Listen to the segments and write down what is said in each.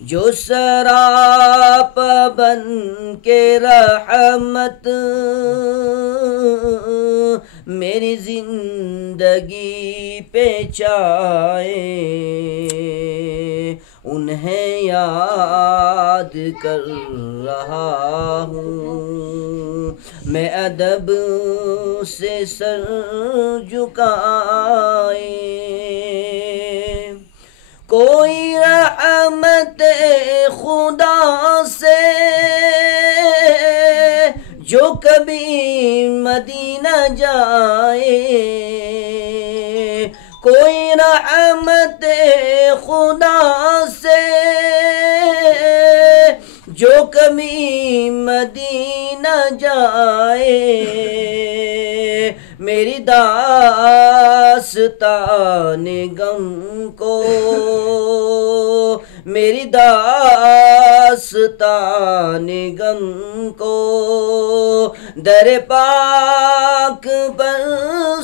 जो सराप बन के रहमत मेरी जिंदगी पे चाहे, उन्हें याद कर रहा हूँ मैं अदब से सर झुकाए। कोई रहमत खुदा से जो कभी मदीना जाए, कोई रहमत खुदा से जो कभी मदीना जाए, मेरी दास्तान गम को, मेरी दास्तान गम को दर पाक पर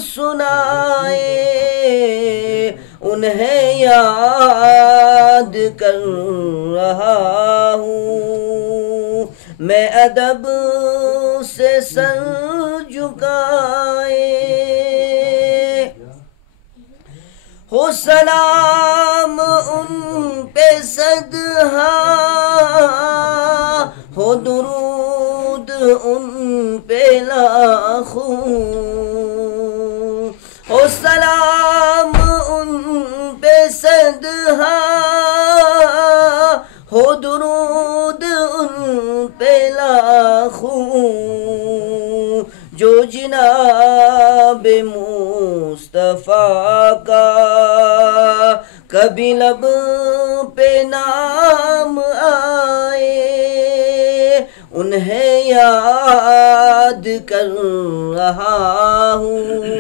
सुनाए, उन्हें याद कर रहा हूँ मैं अदब से सर झुकाए। हो सलाम उन पे सदहा, हो दुरूद उन पे लाखों, हो सलाम उन पे सदहा, हो दुरूद उन पे लाखों, जो जिनाब मुस्तफ़ा का कभी लब पे नाम आए, उन्हें याद कर रहा हूँ